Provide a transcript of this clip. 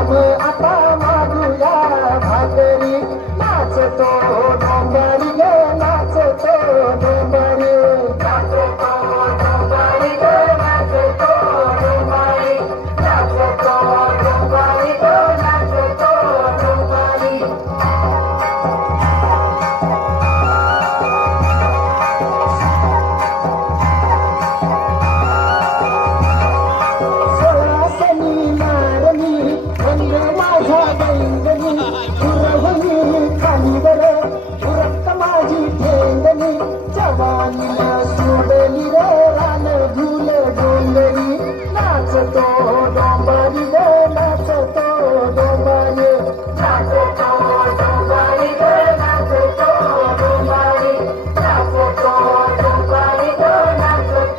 आता मागूया भाकरी. नाचतो Chavani, Chavani, Chavani, Chavani, Chavani, Chavani,